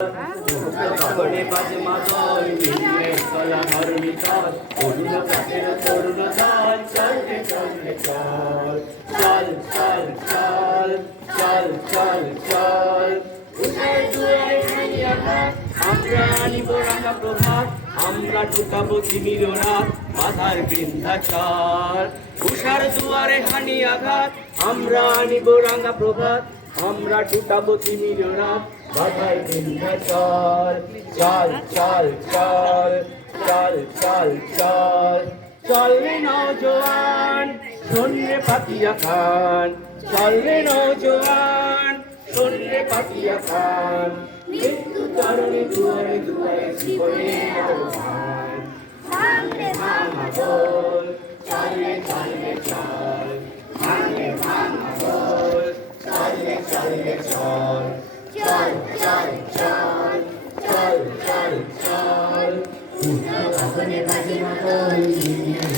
গগনে বাজে মাদল নিম্নের তলা ধরণী তল অরুণ প্রাচের তরুণ দল চল রে চল রে চল চল চল চল চল চল চল উঠের দুয়ারে খানি আঘাত আমরা আনিব রাঙা প্রভাত আমরা টুটাবো তিমির রাত মাথার বিন্ধ্যাচল উষার দুয়ারে হানি আঘাত আমরা আনিব রাঙা প্রভাত আমরা টুটাবো তিমির রাত মাথার বিন্ধ্যাচল চল চল চল চল চল চল চল রে নওজোয়ান শোন রে পাতিয়া খান চল রে নওজোয়ান শোন রে পাতিয়া খান মৃত্যু তরণী দুয়ারে দুয়ারে জীবনের আহ্বান ভাঙ রে ভাঙা বল চল রে চল রে চল ভাঙ রে ভাঙা বল চল রে চল রে চল চল চল চল চল চল চল গগনে বাজে মাদল